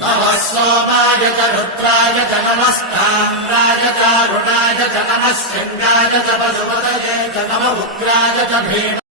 नमः सोमाय च रुद्राय च नमस्ताम्राय च अरुणाय च नमः शृङ्गाय च पशुपतये च नमः उग्राय च भीम